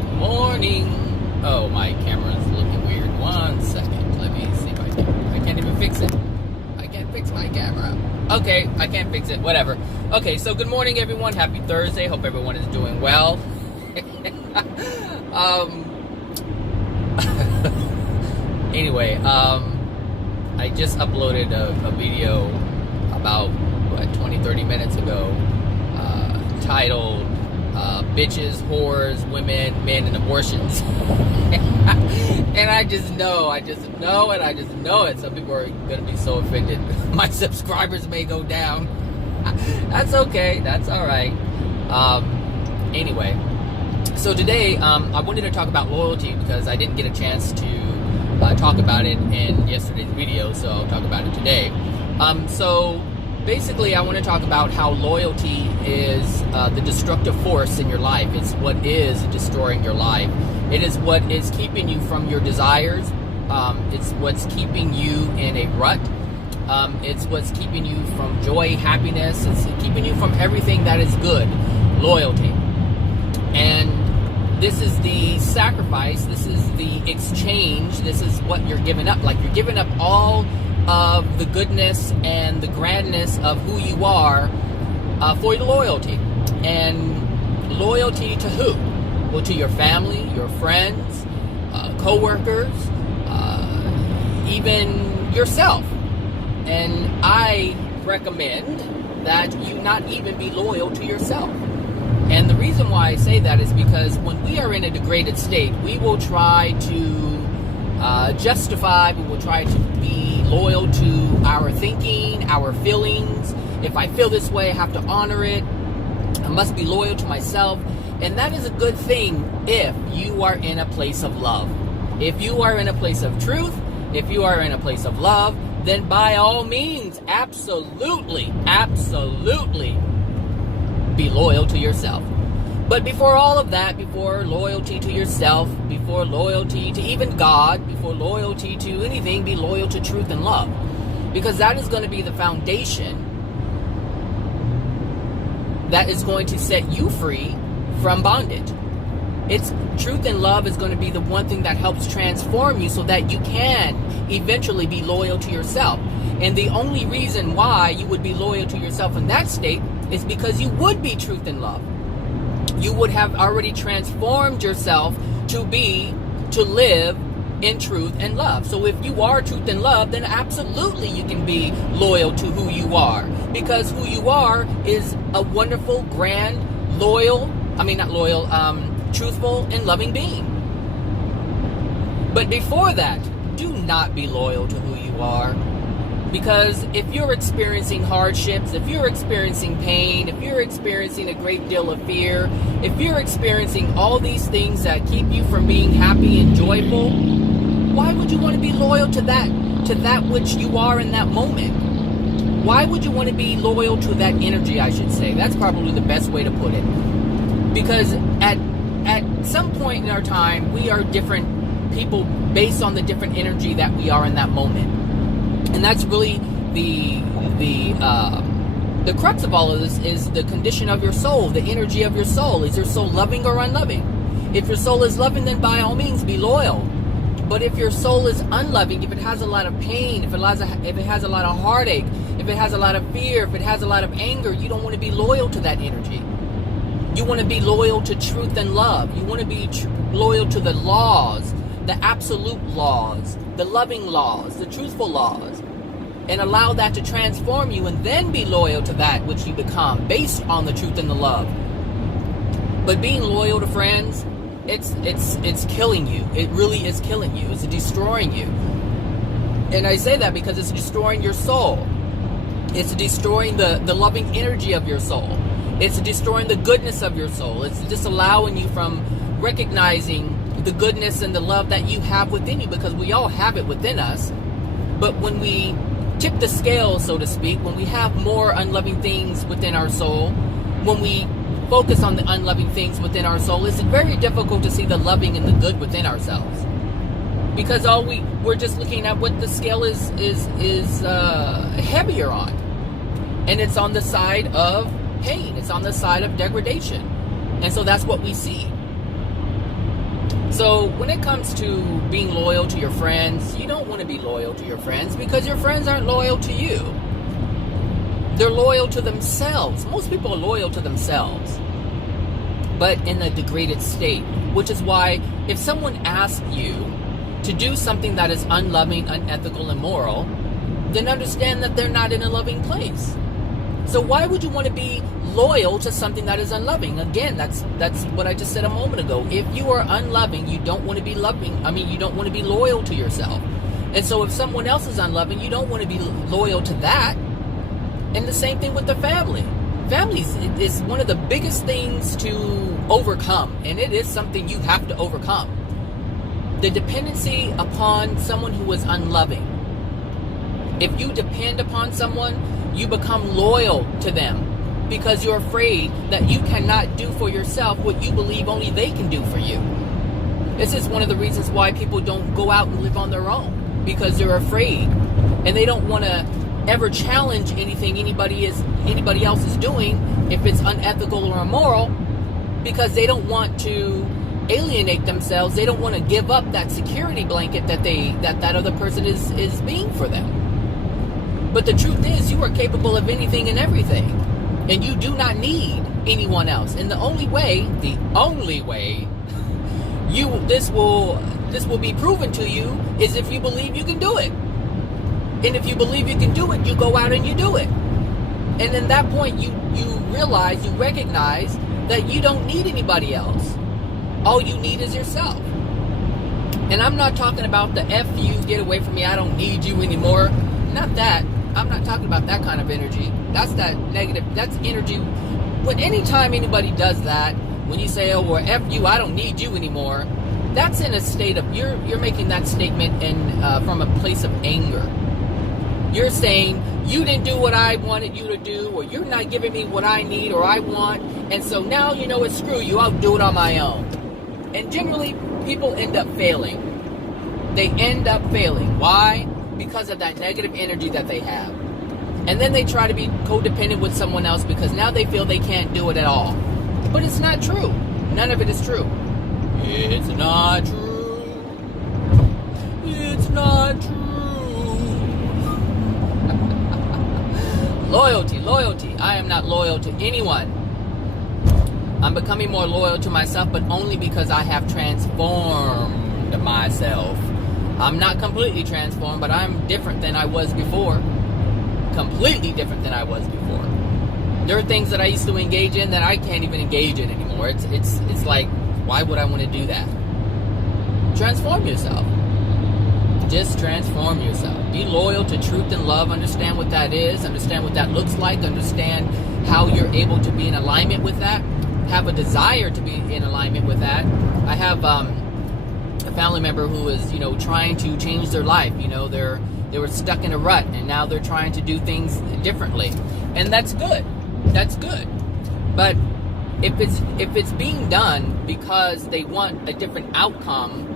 Good morning. Oh, my camera's looking weird. 1 second. Let me see if I can't even fix it. I can't fix my camera. Okay, I can't fix it. Whatever. Okay, so good morning, everyone. Happy Thursday. Hope everyone is doing well. Anyway, I just uploaded a video about 20-30 minutes ago titled bitches, whores, women, men, and abortions. And I just know it. Some people are going to be so offended. My subscribers may go down. That's okay. That's all right. Anyway, so today I wanted to talk about loyalty because I didn't get a chance to talk about it in yesterday's video, so I'll talk about it today. So basically, I want to talk about how loyalty is the destructive force in your life. It's what is destroying your life. It is what is keeping you from your desires. It's what's keeping you in a rut. It's what's keeping you from joy, happiness. It's keeping you from everything that is good. Loyalty. And this is the sacrifice. This is the exchange. This is what you're giving up. Like, you're giving up all of the goodness and the grandness of who you are for your loyalty. And loyalty to who? Well, to your family, your friends, co-workers, even yourself. And I recommend that you not even be loyal to yourself. And the reason why I say that is because when we are in a degraded state, we will try to justify, we will try to be loyal to our thinking, our feelings. If I feel this way, I have to honor it. I must be loyal to myself. And that is a good thing if you are in a place of love. If you are in a place of truth, if you are in a place of love, then by all means, absolutely be loyal to yourself. But before all of that, before loyalty to yourself, before loyalty to even God, before loyalty to anything, be loyal to truth and love. Because that is going to be the foundation that is going to set you free from bondage. It's truth and love is going to be the one thing that helps transform you so that you can eventually be loyal to yourself. And the only reason why you would be loyal to yourself in that state is because you would be truth and love. You would have already transformed yourself to live in truth and love. So if you are truth and love, then absolutely you can be loyal to who you are. Because who you are is a wonderful, grand, truthful and loving being. But before that, do not be loyal to who you are. Because if you're experiencing hardships, if you're experiencing pain, if you're experiencing a great deal of fear, if you're experiencing all these things that keep you from being happy and joyful, why would you want to be loyal to that which you are in that moment? Why would you want to be loyal to that energy, I should say? That's probably the best way to put it. Because at some point in our time, we are different people based on the different energy that we are in that moment. And that's really the crux of all of this is the condition of your soul, the energy of your soul. Is your soul loving or unloving? If your soul is loving, then by all means be loyal. But if your soul is unloving, if it has a lot of pain, if it has a lot of heartache, if it has a lot of fear, if it has a lot of anger, you don't want to be loyal to that energy. You want to be loyal to truth and love. You want to be loyal to the laws, the absolute laws, the loving laws, the truthful laws, and allow that to transform you, and then be loyal to that which you become based on the truth and the love. But being loyal to friends, it's killing you. It really is killing you. It's destroying you. And I say that because it's destroying your soul. It's destroying the loving energy of your soul. It's destroying the goodness of your soul. It's disallowing you from recognizing the goodness and the love that you have within you, because we all have it within us. But when we tip the scale, so to speak, when we have more unloving things within our soul, when we focus on the unloving things within our soul, it's very difficult to see the loving and the good within ourselves. Because we're just looking at what the scale is heavier on. And it's on the side of pain. It's on the side of degradation. And so that's what we see. So when it comes to being loyal to your friends, you don't want to be loyal to your friends because your friends aren't loyal to you. They're loyal to themselves. Most people are loyal to themselves, but in a degraded state, which is why if someone asks you to do something that is unloving, unethical, immoral, then understand that they're not in a loving place. So why would you want to be loyal to something that is unloving? Again, that's what I just said a moment ago. If you are unloving, you don't want to be loving. You don't want to be loyal to yourself. And so if someone else is unloving, you don't want to be loyal to that. And the same thing with the family. Families is one of the biggest things to overcome, and it is something you have to overcome. The dependency upon someone who is unloving. If you depend upon someone, you become loyal to them because you're afraid that you cannot do for yourself what you believe only they can do for you. This is one of the reasons why people don't go out and live on their own, because they're afraid and they don't want to ever challenge anything anybody else is doing if it's unethical or immoral, because they don't want to alienate themselves. They don't want to give up that security blanket that other person is being for them. But the truth is, you are capable of anything and everything, and you do not need anyone else. And the only way this will be proven to you is if you believe you can do it. And if you believe you can do it, you go out and you do it. And in that point, you recognize that you don't need anybody else. All you need is yourself. And I'm not talking about the F you, get away from me, I don't need you anymore. Not that. I'm not talking about that kind of energy. That's that negative. That's energy. When anytime anybody does that, when you say, "Oh, well, F you, I don't need you anymore," that's in a state of you're making that statement from a place of anger. You're saying you didn't do what I wanted you to do, or you're not giving me what I need or I want, and so now you know what? Screw you. I'll do it on my own. And generally, people end up failing. They end up failing. Why? Because of that negative energy that they have. And then they try to be codependent with someone else because now they feel they can't do it at all. But it's not true. None of it is true. It's not true. It's not true. Loyalty. I am not loyal to anyone. I'm becoming more loyal to myself, but only because I have transformed myself. I'm not completely transformed, but I'm different than I was before. Completely different than I was before. There are things that I used to engage in that I can't even engage in anymore. It's like, why would I want to do that? Transform yourself. Just transform yourself. Be loyal to truth and love. Understand what that is. Understand what that looks like. Understand how you're able to be in alignment with that. Have a desire to be in alignment with that. I have a family member who is, trying to change their life. They were stuck in a rut, and now they're trying to do things differently, and that's good. That's good. But if it's being done because they want a different outcome,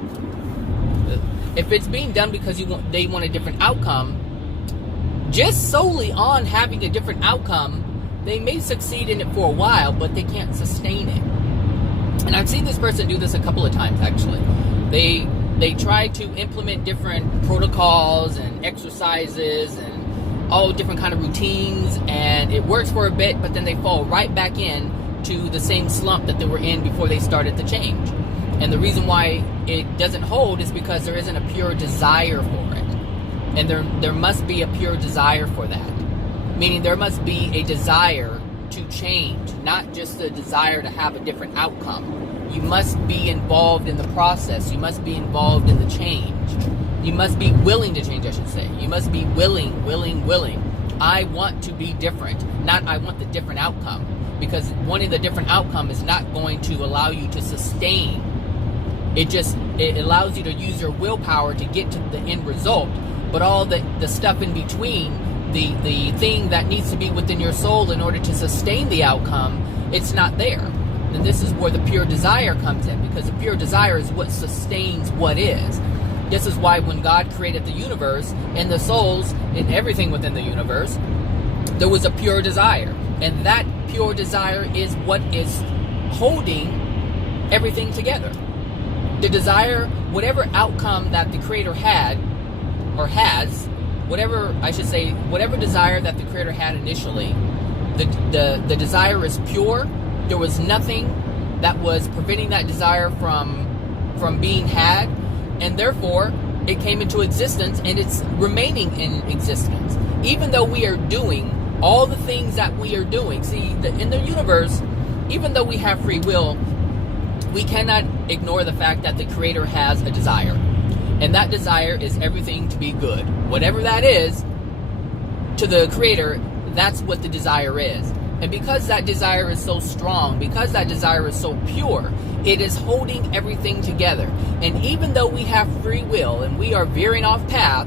if it's being done because they want a different outcome, just solely on having a different outcome, they may succeed in it for a while, but they can't sustain it. And I've seen this person do this a couple of times, actually. They try to implement different protocols and exercises and all different kind of routines, and it works for a bit, but then they fall right back in to the same slump that they were in before they started the change. And the reason why it doesn't hold is because there isn't a pure desire for it. And there must be a pure desire for that. Meaning there must be a desire to change, not just a desire to have a different outcome. You must be involved in the process. You must be involved in the change. You must be willing to change, I should say. You must be willing. I want to be different, not I want the different outcome. Because wanting the different outcome is not going to allow you to sustain. It allows you to use your willpower to get to the end result. But all the stuff in between, the thing that needs to be within your soul in order to sustain the outcome, it's not there. And this is where the pure desire comes in, because the pure desire is what sustains what is. This is why when God created the universe and the souls and everything within the universe, there was a pure desire. And that pure desire is what is holding everything together. The desire, whatever outcome that the Creator had, or has, whatever desire that the Creator had initially, the desire is pure. There was nothing that was preventing that desire from being had, and therefore it came into existence, and it's remaining in existence. Even though we are doing all the things that we are doing. See, in the universe, even though we have free will, we cannot ignore the fact that the Creator has a desire. And that desire is everything to be good. Whatever that is, to the Creator, that's what the desire is. And because that desire is so strong, because that desire is so pure, it is holding everything together. And even though we have free will and we are veering off path,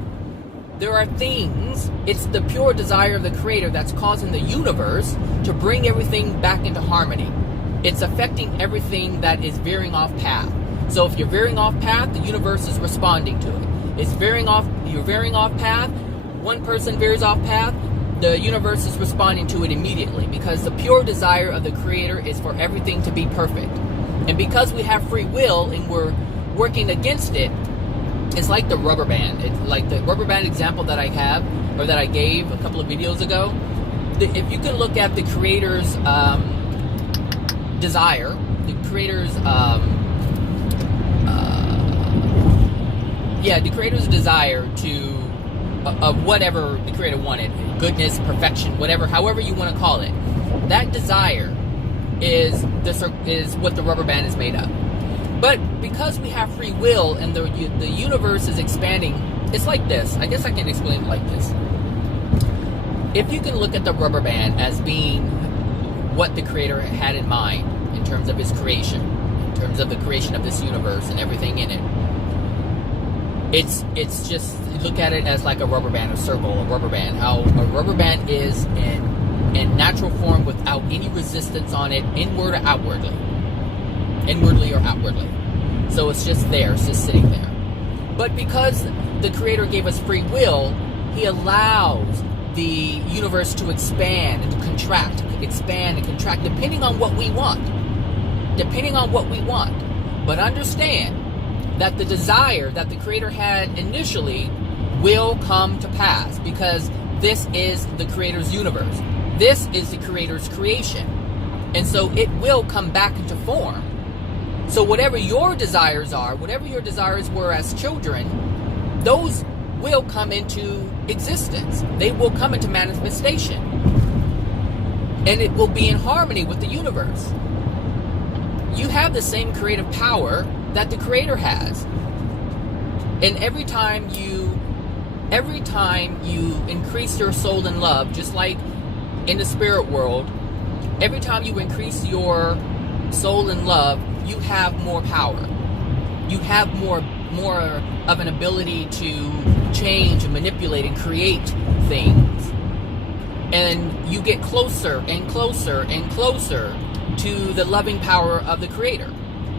there are things, it's the pure desire of the Creator that's causing the universe to bring everything back into harmony. It's affecting everything that is veering off path. So if you're veering off path, the universe is responding to it. You're veering off path, one person veers off path, the universe is responding to it immediately, because the pure desire of the Creator is for everything to be perfect. And because we have free will and we're working against it, it's like the rubber band. It's like the rubber band example that I have, or that I gave a couple of videos ago. If you can look at the Creator's desire, the Creator's the Creator's desire to of whatever the Creator wanted, goodness, perfection, whatever, however you want to call it, that desire is what the rubber band is made of. But because we have free will and the universe is expanding, it's like this. I guess I can explain it like this. If you can look at the rubber band as being what the Creator had in mind in terms of His creation, in terms of the creation of this universe and everything in it, it's just, look at it as like a rubber band, a circle, a rubber band. How a rubber band is in natural form without any resistance on it, inward or outwardly. Inwardly or outwardly. So it's just there, it's just sitting there. But because the Creator gave us free will, He allows the universe to expand and to contract, expand and contract, depending on what we want. Depending on what we want. But understand that the desire that the Creator had initially will come to pass, because this is the Creator's universe. This is the Creator's creation. And so it will come back into form. So whatever your desires are, whatever your desires were as children, those will come into existence. They will come into manifestation. And it will be in harmony with the universe. You have the same creative power that the Creator has. And every time you increase your soul in love, just like in the spirit world, every time you increase your soul in love, you have more power. You have more of an ability to change and manipulate and create things. And you get closer and closer and closer to the loving power of the Creator.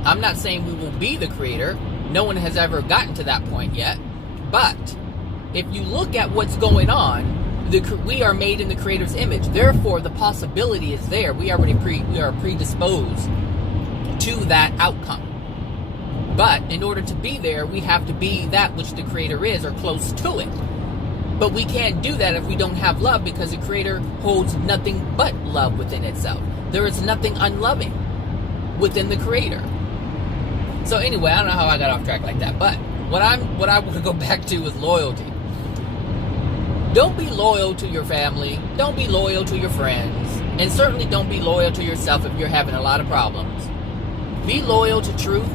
I'm not saying we will be the Creator. No one has ever gotten to that point yet. But if you look at what's going on, we are made in the Creator's image. Therefore, the possibility is there. We are predisposed to that outcome. But in order to be there, we have to be that which the Creator is, or close to it. But we can't do that if we don't have love, because the Creator holds nothing but love within itself. There is nothing unloving within the Creator. So anyway, I don't know how I got off track like that, but what I want to go back to is loyalty. Don't be loyal to your family. Don't be loyal to your friends. And certainly don't be loyal to yourself if you're having a lot of problems. Be loyal to truth,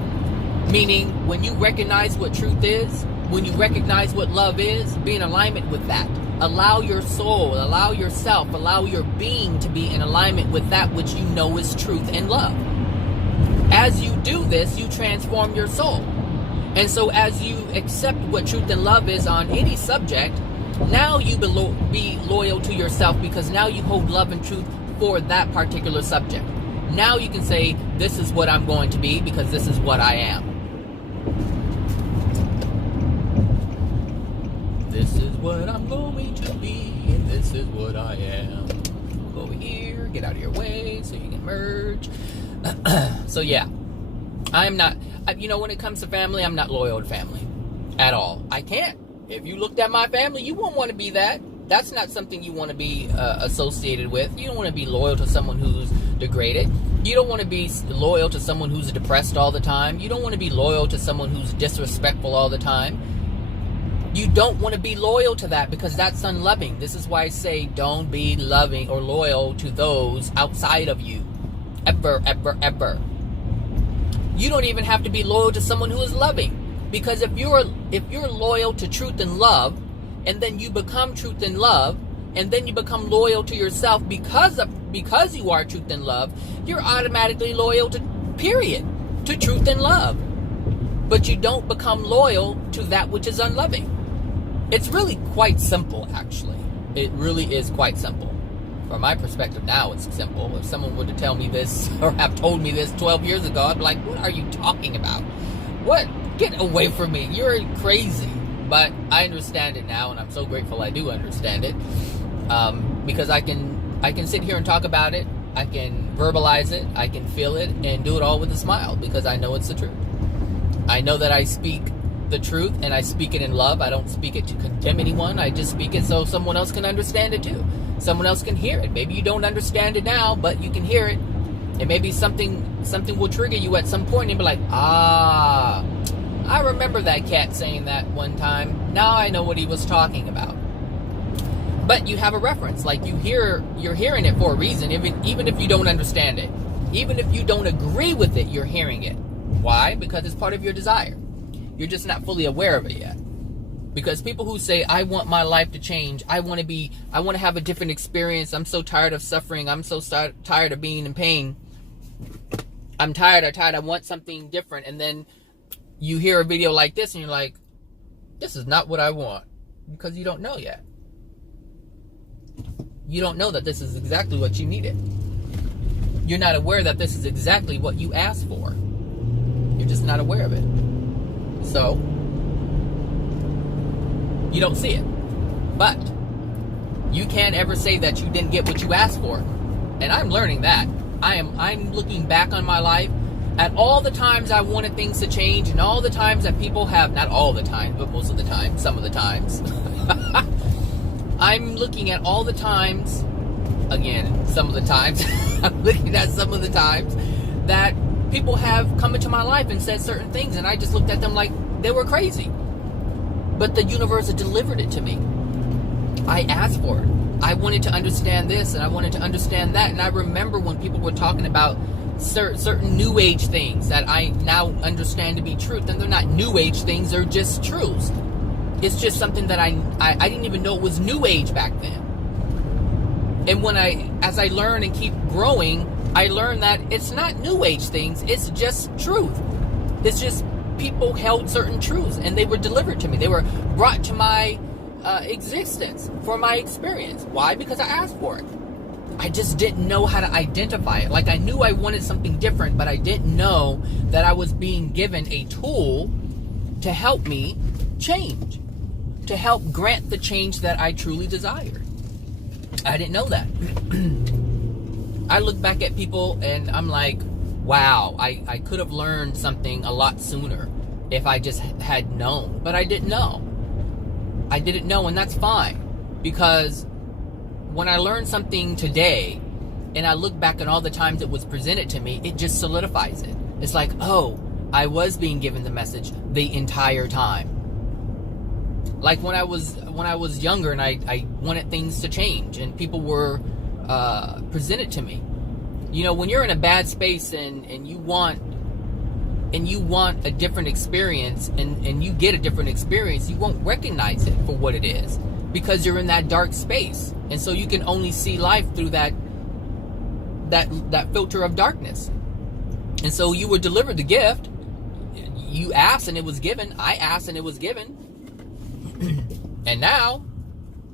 meaning when you recognize what truth is, when you recognize what love is, be in alignment with that. Allow your soul, allow yourself, allow your being to be in alignment with that which you know is truth and love. As you do this, you transform your soul. And so as you accept what truth and love is on any subject, now you be loyal to yourself, because now you hold love and truth for that particular subject. Now you can say, this is what I'm going to be, because this is what I am. This is what I'm going to be, and this is what I am. Go over here, get out of your way so you can merge. So yeah, when it comes to family, I'm not loyal to family at all. I can't. If you looked at my family, you won't want to be that. That's not something you want to be associated with. You don't want to be loyal to someone who's degraded. You don't want to be loyal to someone who's depressed all the time. You don't want to be loyal to someone who's disrespectful all the time. You don't want to be loyal to that, because that's unloving. This is why I say don't be loving or loyal to those outside of you. Ever, ever, ever. You don't even have to be loyal to someone who is loving. Because if you're loyal to truth and love, and then you become truth and love, and then you become loyal to yourself because you are truth and love, you're automatically loyal to truth and love. But you don't become loyal to that which is unloving. It's really quite simple, actually. It really is quite simple. From my perspective now, it's simple. If someone were to tell me this, or have told me this 12 years ago, I'd be like, what are you talking about? What? Get away from me. You're crazy. But I understand it now, and I'm so grateful I do understand it. Because I can sit here and talk about it. I can verbalize it. I can feel it, and do it all with a smile, because I know it's the truth. I know that I speak the truth, and I speak it in love. I don't speak it to condemn anyone. I just speak it so someone else can understand it too. Someone else can hear it. Maybe you don't understand it now, but you can hear it. And maybe something will trigger you at some point, and be like, I remember that cat saying that one time. Now I know what he was talking about. But you have a reference. Like, you're hearing it for a reason, even if you don't understand it. Even if you don't agree with it, you're hearing it. Why? Because it's part of your desire. You're just not fully aware of it yet. Because people who say, I want my life to change, I want to have a different experience, I'm so tired of suffering, I'm so tired of being in pain, I'm tired, I want something different, and then you hear a video like this and you're like, this is not what I want. Because you don't know yet. You don't know that this is exactly what you needed. You're not aware that this is exactly what you asked for. You're just not aware of it. So, you don't see it. But you can't ever say that you didn't get what you asked for. And I'm learning that. I'm looking back on my life at all the times I wanted things to change, and all the times that people have, not all the time, but most of the time, some of the times. I'm looking at all the times, again, some of the times, I'm looking at some of the times that people have come into my life and said certain things, and I just looked at them like they were crazy. But the universe had delivered it to me. I asked for it. I wanted to understand this, and I wanted to understand that, and I remember when people were talking about certain new age things that I now understand to be truth, and they're not new age things, they're just truths. It's just something that I didn't even know it was new age back then. And as I learn and keep growing, I learned that it's not new age things, it's just truth. It's just people held certain truths, and they were delivered to me. They were brought to my existence for my experience. Why? Because I asked for it. I just didn't know how to identify it. Like, I knew I wanted something different, but I didn't know that I was being given a tool to help me change, to help grant the change that I truly desired. I didn't know that. I look back at people and I'm like, wow, I could have learned something a lot sooner if I just had known. But I didn't know. I didn't know, and that's fine. Because when I learn something today, and I look back at all the times it was presented to me, it just solidifies it. It's like, oh, I was being given the message the entire time. Like when I was younger and I wanted things to change, and people were presented to me. You know, when you're in a bad space and you want a different experience, and you get a different experience, you won't recognize it for what it is, because you're in that dark space. And so you can only see life through that filter of darkness. And so you were delivered the gift. You asked and it was given. I asked and it was given. And now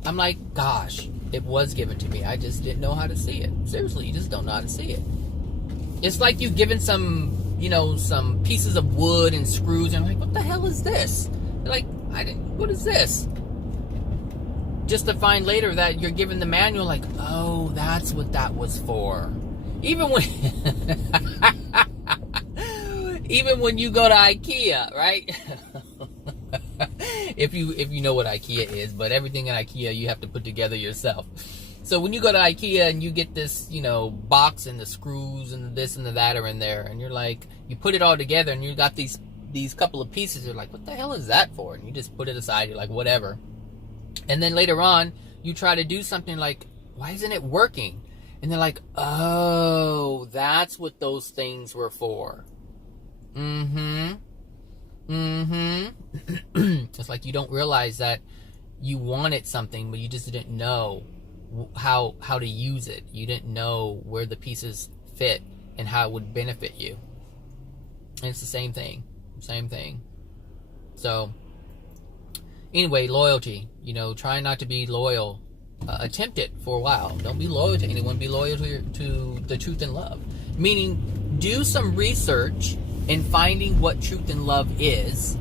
I'm like, gosh, it was given to me. I just didn't know how to see it. Seriously, you just don't know how to see it. It's like you've given some pieces of wood and screws, and I'm like, what the hell is this? You're like, what is this? Just to find later that you're given the manual, like, oh, that's what that was for. Even Even when you go to IKEA, right? if you know what IKEA is, but everything in IKEA you have to put together yourself. So when you go to IKEA and you get this, box and the screws and this and the that are in there, and you're like, you put it all together and you got these couple of pieces, you're like, what the hell is that for? And you just put it aside, you're like, whatever. And then later on, you try to do something like, why isn't it working? And they're like, oh, that's what those things were for. It's like you don't realize that you wanted something, but you just didn't know how to use it. You didn't know where the pieces fit and how it would benefit you. And it's the same thing. So anyway, loyalty, try not to be loyal. Attempt it for a while. Don't be loyal to anyone. Be loyal to the truth and love. Meaning, do some research in finding what truth and love is.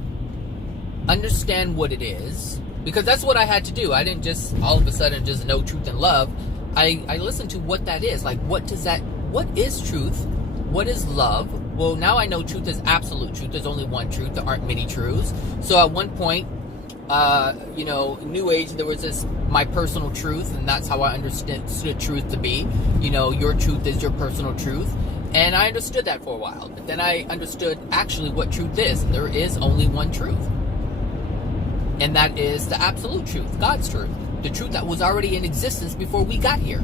Understand what it is. Because that's what I had to do. I didn't just all of a sudden just know truth and love. I listened to what that is. Like, what is truth? What is love? Well, now I know truth is absolute truth. There's only one truth. There aren't many truths. So at one point, New Age, there was this, my personal truth, and that's how I understood truth to be. Your truth is your personal truth. And I understood that for a while. But then I understood actually what truth is. And there is only one truth. And that is the absolute truth, God's truth. The truth that was already in existence before we got here.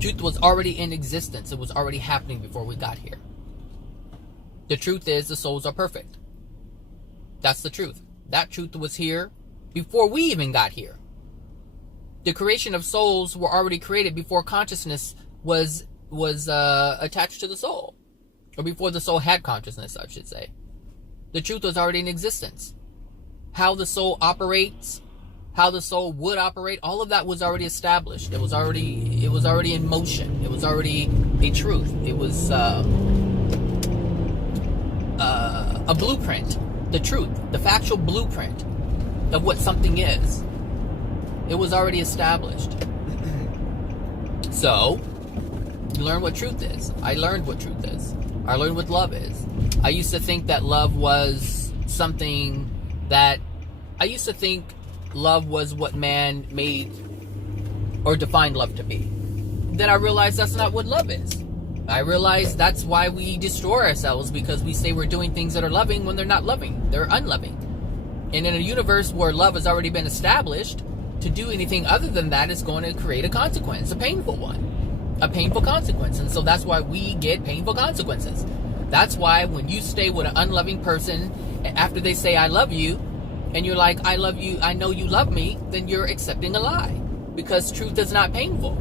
Truth was already in existence. It was already happening before we got here. The truth is the souls are perfect. That's the truth. That truth was here before we even got here. The creation of souls were already created before consciousness was attached to the soul. Or before the soul had consciousness, I should say. The truth was already in existence. How the soul operates, how the soul would operate, all of that was already established. It was already in motion. It was already a truth. It was a blueprint. The truth, the factual blueprint of what something is. It was already established. So, you learn what truth is. I learned what truth is. I learned what love is. I used to think that love was something that... I used to think love was what man made or defined love to be. Then I realized that's not what love is. I realized that's why we destroy ourselves, because we say we're doing things that are loving when they're not loving. They're unloving. And in a universe where love has already been established, to do anything other than that is going to create a consequence, a painful one. A painful consequence. And so that's why we get painful consequences. That's why when you stay with an unloving person, after they say, I love you, and you're like, I love you, I know you love me, then you're accepting a lie. Because truth is not painful.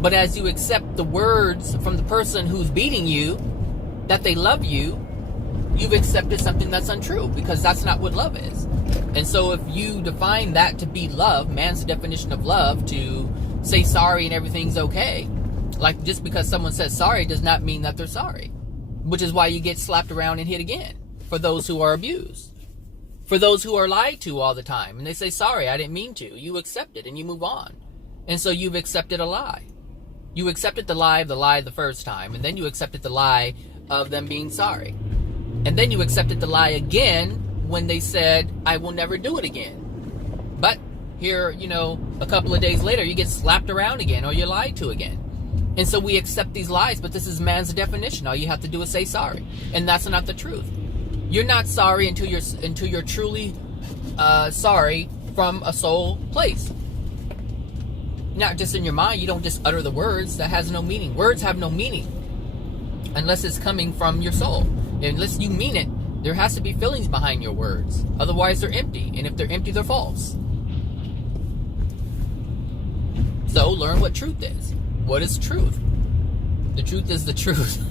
But as you accept the words from the person who's beating you, that they love you, you've accepted something that's untrue, because that's not what love is. And so if you define that to be love, man's definition of love, to say sorry and everything's okay, like just because someone says sorry does not mean that they're sorry. Which is why you get slapped around and hit again. For those who are abused. For those who are lied to all the time. And they say, sorry, I didn't mean to. You accept it and you move on. And so you've accepted a lie. You accepted the lie the first time. And then you accepted the lie of them being sorry. And then you accepted the lie again when they said, I will never do it again. But here, a couple of days later, you get slapped around again or you're lied to again. And so we accept these lies, but this is man's definition. All you have to do is say sorry. And that's not the truth. You're not sorry until you're truly sorry from a soul place. Not just in your mind. You don't just utter the words. That has no meaning. Words have no meaning unless it's coming from your soul. Unless you mean it, there has to be feelings behind your words. Otherwise, they're empty. And if they're empty, they're false. So learn what truth is. What is truth? The truth is the truth.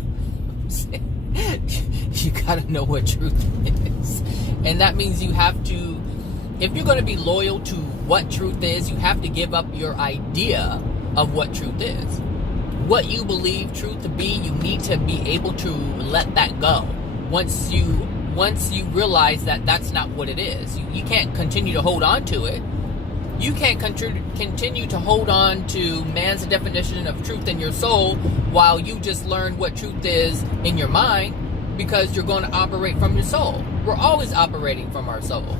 You gotta know what truth is. And that means you have to, if you're going to be loyal to what truth is, you have to give up your idea of what truth is. What you believe truth to be, you need to be able to let that go. Once you realize that that's not what it is, you can't continue to hold on to it. You can't continue to hold on to man's definition of truth in your soul while you just learn what truth is in your mind, because you're going to operate from your soul. We're always operating from our soul.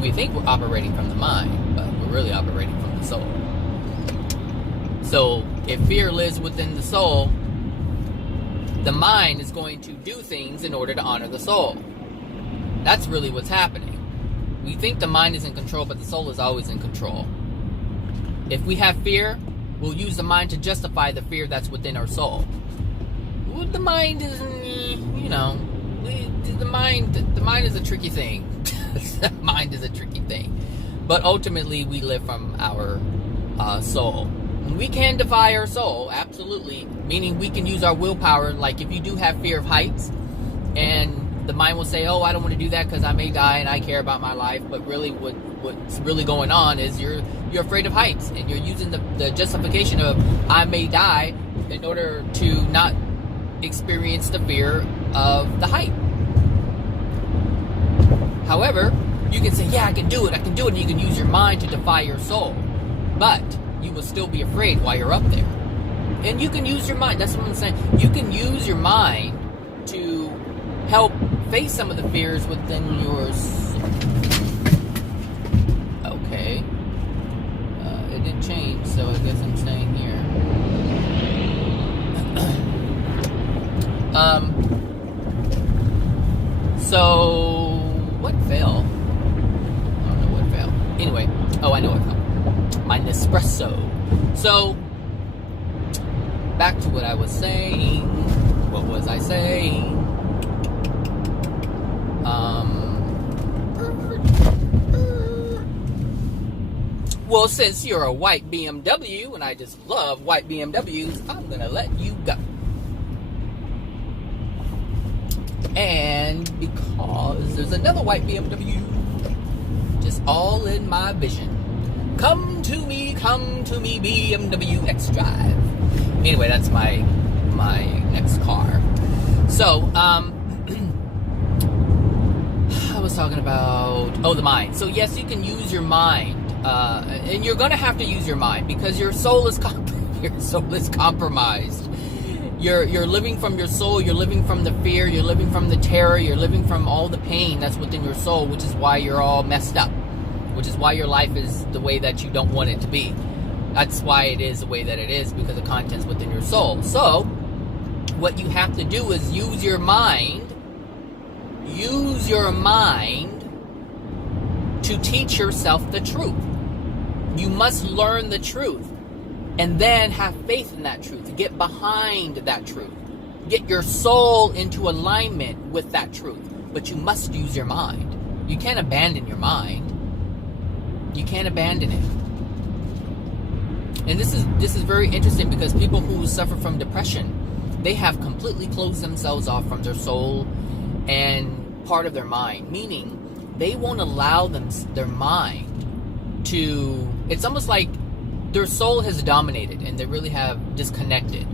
We think we're operating from the mind, but we're really operating from the soul. So if fear lives within the soul, the mind is going to do things in order to honor the soul. That's really what's happening. We think the mind is in control, but the soul is always in control. If we have fear, we'll use the mind to justify the fear that's within our soul. Well, the mind is, the mind is a tricky thing. The mind is a tricky thing. But ultimately, we live from our soul. And we can defy our soul, absolutely. Meaning we can use our willpower. Like if you do have fear of heights, and the mind will say, oh, I don't want to do that because I may die and I care about my life. But really what's really going on is you're afraid of heights, and you're using the justification of I may die in order to not experience the fear of the height. However, you can say, yeah, I can do it, and you can use your mind to defy your soul. But you will still be afraid while you're up there. And you can use your mind. That's what I'm saying. You can use your mind to help face some of the fears within yours. Okay. It didn't change, so I guess I'm staying here. So what fell? I don't know what fell. Anyway, I know what fell. My Nespresso. So back to what I was saying. What was I saying? Well, since you're a white BMW, and I just love white BMWs, I'm going to let you go. And because there's another white BMW just all in my vision. Come to me, BMW X Drive. Anyway, that's my next car. So, I was talking about, the mind. So yes, you can use your mind, and you're going to have to use your mind because your soul is compromised. You're living from your soul. You're living from the fear. You're living from the terror. You're living from all the pain that's within your soul, which is why you're all messed up, which is why your life is the way that you don't want it to be. That's why it is the way that it is, because the content's within your soul. So what you have to do is use your mind to teach yourself the truth. You must learn the truth and then have faith in that truth. Get behind that truth. Get your soul into alignment with that truth. But you must use your mind. You can't abandon your mind. You can't abandon it. And this is very interesting because people who suffer from depression, they have completely closed themselves off from their soul and part of their mind, meaning they won't allow their mind to, it's almost like their soul has dominated and they really have disconnected,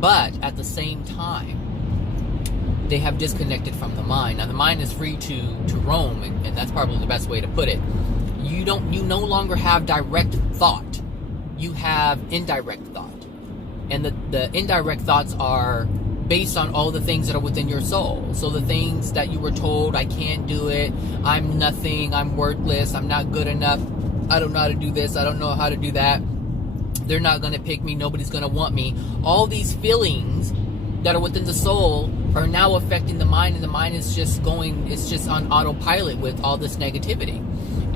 but at the same time they have disconnected from the mind. Now the mind is free to roam, and that's probably the best way to put it. You no longer have direct thought, you have indirect thought, and the indirect thoughts are based on all the things that are within your soul. So the things that you were told, I can't do it, I'm nothing, I'm worthless, I'm not good enough, I don't know how to do this, I don't know how to do that, they're not going to pick me, nobody's going to want me. All these feelings that are within the soul are now affecting the mind, and the mind is just on autopilot with all this negativity.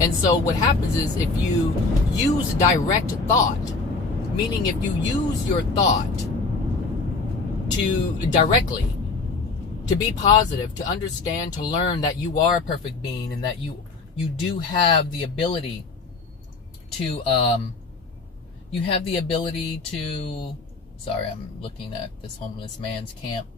And so what happens is if you use direct thought, meaning if you use your thought to directly, to be positive, to understand, to learn that you are a perfect being and that you do have the ability to, sorry, I'm looking at this homeless man's camp.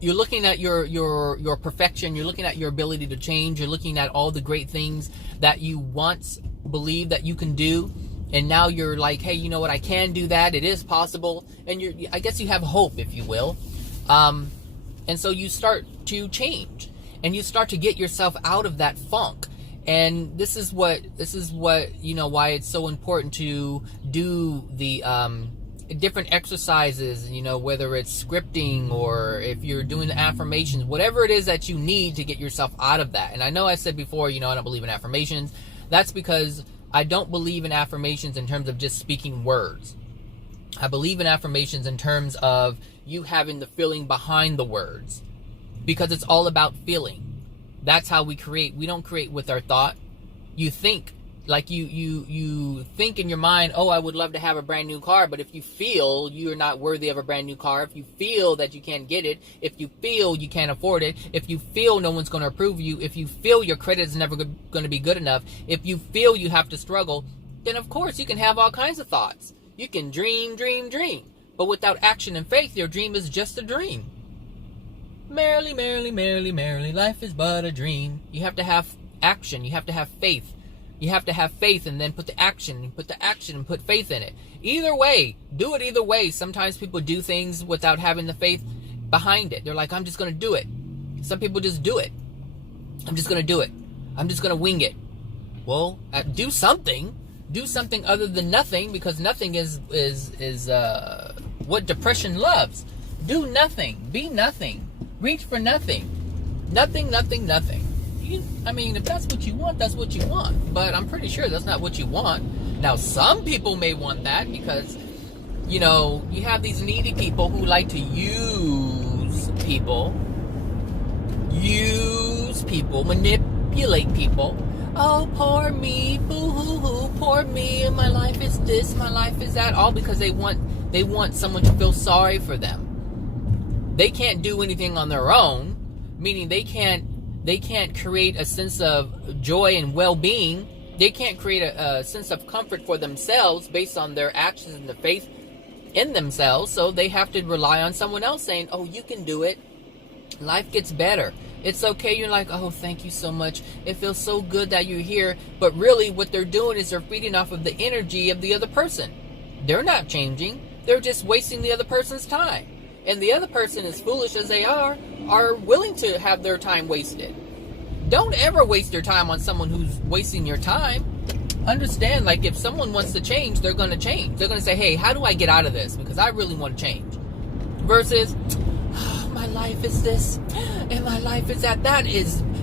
You're looking at your perfection, you're looking at your ability to change, you're looking at all the great things that you once believed that you can do. And now you're like, hey, you know what? I can do that. It is possible. And I guess you have hope, if you will. And so you start to change. and you start to get yourself out of that funk. And this is what why it's so important to do the different exercises, whether it's scripting or if you're doing the affirmations, whatever it is that you need to get yourself out of that. And I know I said before, I don't believe in affirmations. That's because I don't believe in affirmations in terms of just speaking words. I believe in affirmations in terms of you having the feeling behind the words, because it's all about feeling. That's how we create. We don't create with our thought. You think, like you think in your mind, oh, I would love to have a brand new car, but if you feel you're not worthy of a brand new car, if you feel that you can't get it, if you feel you can't afford it, if you feel no one's going to approve you, if you feel your credit is never going to be good enough, if you feel you have to struggle, then of course you can have all kinds of thoughts. You can dream, but without action and faith, your dream is just a dream. Merrily, merrily, merrily, merrily, life is but a dream. You have to have action. You have to have faith. You have to have faith and then put the action and put faith in it. Either way, do it either way. Sometimes people do things without having the faith behind it. They're like, I'm just going to do it. Some people just do it. I'm just going to do it. I'm just going to wing it. Well, do something. Do something other than nothing, because nothing is what depression loves. Do nothing. Be nothing. Reach for nothing. Nothing. If that's what you want, that's what you want. But I'm pretty sure that's not what you want. Now, some people may want that because, you have these needy people who like to use people, manipulate people. Oh, poor me, boo-hoo-hoo, poor me, my life is this, my life is that, all because they want someone to feel sorry for them. They can't do anything on their own, meaning they can't create a sense of joy and well-being. They can't create a sense of comfort for themselves based on their actions and the faith in themselves. So they have to rely on someone else saying, oh, you can do it. Life gets better. It's okay. You're like, oh, thank you so much. It feels so good that you're here. But really what they're doing is they're feeding off of the energy of the other person. They're not changing. They're just wasting the other person's time. And the other person, as foolish as they are willing to have their time wasted. Don't ever waste your time on someone who's wasting your time. Understand, like, if someone wants to change, they're going to change. They're going to say, hey, how do I get out of this? Because I really want to change. Versus, oh, my life is this, and my life is that.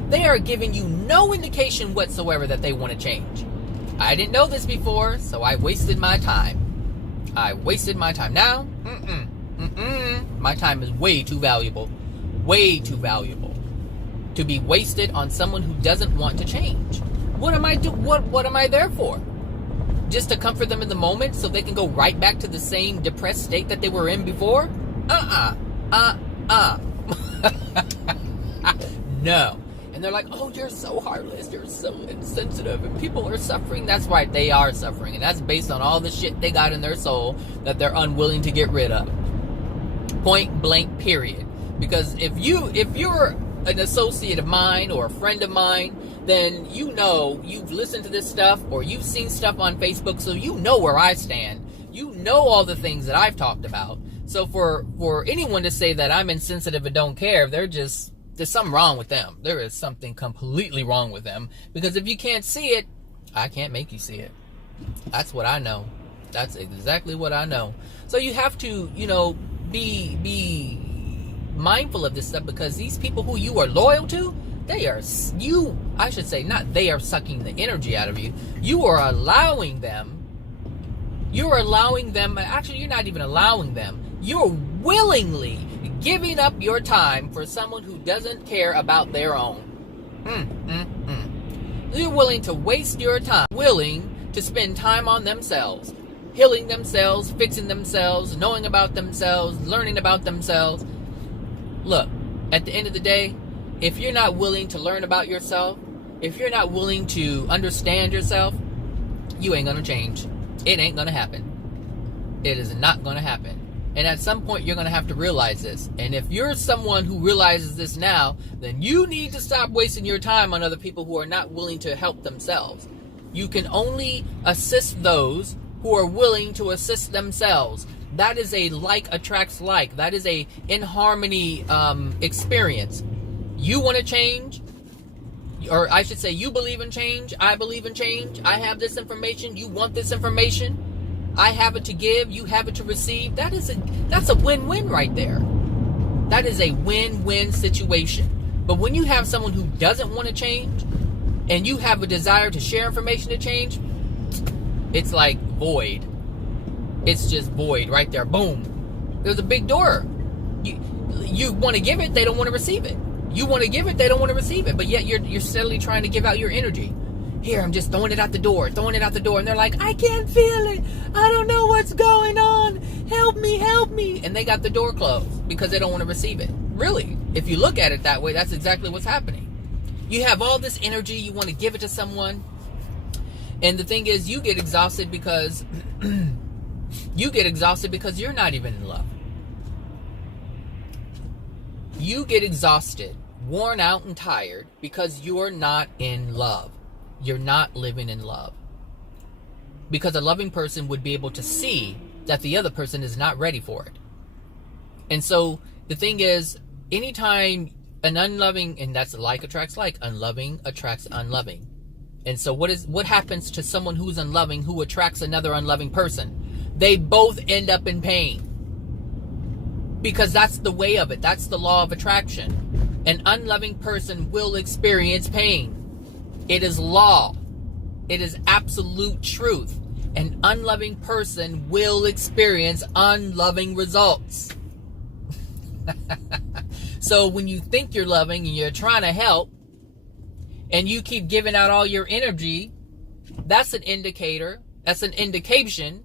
They are giving you no indication whatsoever that they want to change. I didn't know this before, so I wasted my time. Now, my time is way too valuable to be wasted on someone who doesn't want to change. What am I there for? Just to comfort them in the moment so they can go right back to the same depressed state that they were in before? No. And they're like, oh, you're so heartless, you're so insensitive, and people are suffering. That's right, they are suffering, and that's based on all the shit they got in their soul that they're unwilling to get rid of. Point blank, period. Because if you're an associate of mine or a friend of mine, then you've listened to this stuff or you've seen stuff on Facebook, so you know where I stand. You know all the things that I've talked about. So for anyone to say that I'm insensitive and don't care, there's something wrong with them. There is something completely wrong with them. Because if you can't see it, I can't make you see it. That's what I know. That's exactly what I know. So you have to, be mindful of this stuff, because these people who you are loyal to, they are sucking the energy out of you. You are allowing them, actually you're not even allowing them. You're willingly giving up your time for someone who doesn't care about their own. You're willing to waste your time, willing to spend time on themselves, healing themselves, fixing themselves, knowing about themselves, learning about themselves. Look, at the end of the day, if you're not willing to learn about yourself, if you're not willing to understand yourself, you ain't going to change. It ain't going to happen. It is not going to happen. And at some point, you're going to have to realize this. And if you're someone who realizes this now, then you need to stop wasting your time on other people who are not willing to help themselves. You can only assist those who are willing to assist themselves. That is a like attracts like. That is a in harmony experience. You want to change, or I should say you believe in change, I believe in change, I have this information, you want this information, I have it to give, you have it to receive. That's a win-win right there. That is a win-win situation. But when you have someone who doesn't want to change, and you have a desire to share information to change, it's like void. It's just void right there. Boom. There's a big door. You want to give it, they don't want to receive it. You want to give it, they don't want to receive it. But yet you're steadily trying to give out your energy. Here, I'm just throwing it out the door. And they're like, I can't feel it. I don't know what's going on. Help me, help me. And they got the door closed because they don't want to receive it. Really, if you look at it that way, that's exactly what's happening. You have all this energy, you want to give it to someone. And the thing is, you get exhausted because you're not even in love. You get exhausted, worn out and tired because you're not in love. You're not living in love. Because a loving person would be able to see that the other person is not ready for it. And so the thing is, anytime an unloving, and that's like attracts like, unloving attracts unloving. And so what happens to someone who's unloving who attracts another unloving person? They both end up in pain. Because that's the way of it. That's the law of attraction. An unloving person will experience pain. It is law. It is absolute truth. An unloving person will experience unloving results. So when you think you're loving and you're trying to help, and you keep giving out all your energy, that's an indicator, that's an indication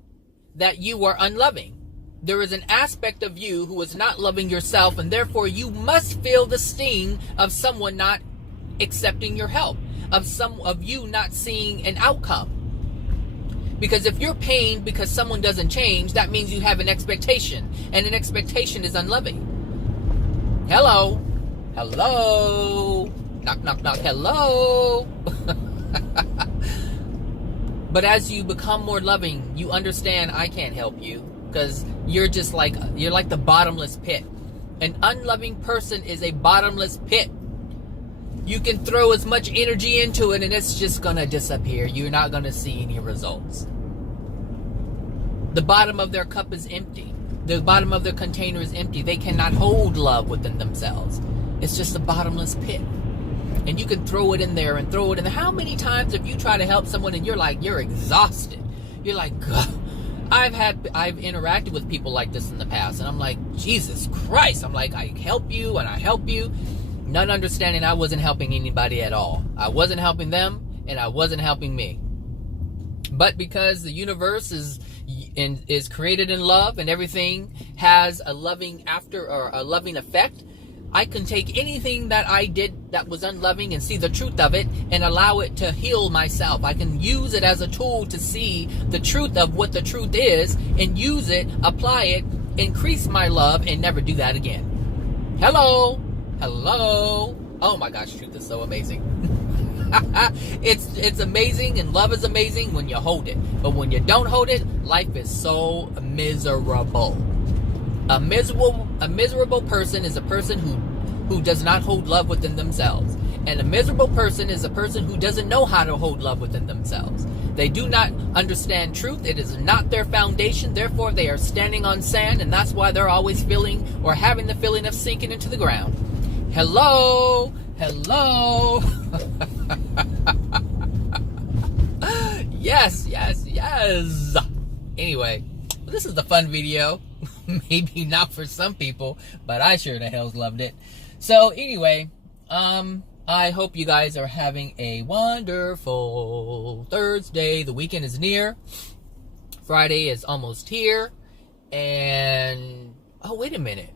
that you are unloving. There is an aspect of you who is not loving yourself, and therefore you must feel the sting of someone not accepting your help, of you not seeing an outcome. Because if you're pained because someone doesn't change, that means you have an expectation, and an expectation is unloving. Hello. Hello. Knock, knock, knock. Hello. But as you become more loving, you understand I can't help you because you're like the bottomless pit. An unloving person is a bottomless pit. You can throw as much energy into it and it's just going to disappear. You're not going to see any results. The bottom of their cup is empty. The bottom of their container is empty. They cannot hold love within themselves. It's just a bottomless pit. And you can throw it in there and throw it in there. How many times have you tried to help someone and you're exhausted? You're like, ugh. I've interacted with people like this in the past, and I'm like, Jesus Christ. I'm like, I help you and I help you. None understanding I wasn't helping anybody at all. I wasn't helping them, and I wasn't helping me. But because the universe is created in love and everything has a loving effect, I can take anything that I did that was unloving and see the truth of it and allow it to heal myself. I can use it as a tool to see the truth of what the truth is and use it, apply it, increase my love, and never do that again. Hello. Hello. Oh my gosh, truth is so amazing. It's amazing, and love is amazing when you hold it. But when you don't hold it, life is so miserable. A miserable person is a person who does not hold love within themselves. And a miserable person is a person who doesn't know how to hold love within themselves. They do not understand truth. It is not their foundation. Therefore, they are standing on sand, and that's why they're always feeling or having the feeling of sinking into the ground. Hello. Hello. Yes. Anyway, this is the fun video. Maybe not for some people, but I sure the hell's loved it. So anyway, I hope you guys are having a wonderful Thursday. The weekend is near. Friday is almost here. And, oh, wait a minute.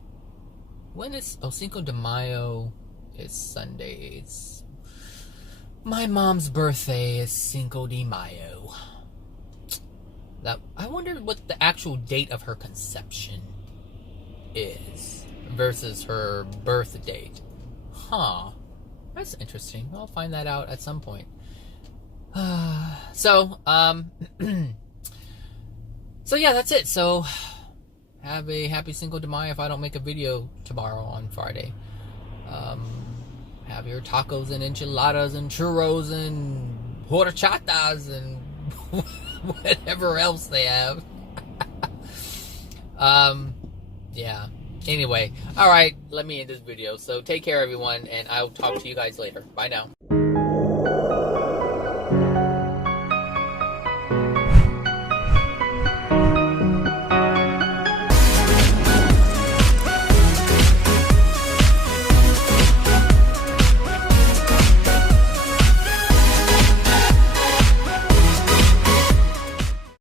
When is, Cinco de Mayo is Sunday. It's, my mom's birthday is Cinco de Mayo. I wonder what the actual date of her conception is versus her birth date. Huh. That's interesting. I'll find that out at some point. So yeah, that's it. So have a happy Cinco de Mayo if I don't make a video tomorrow on Friday. have your tacos and enchiladas and churros and horchatas and whatever else they have. Yeah. Anyway, all right, let me end this video. So take care, everyone, and I'll talk to you guys later. Bye now.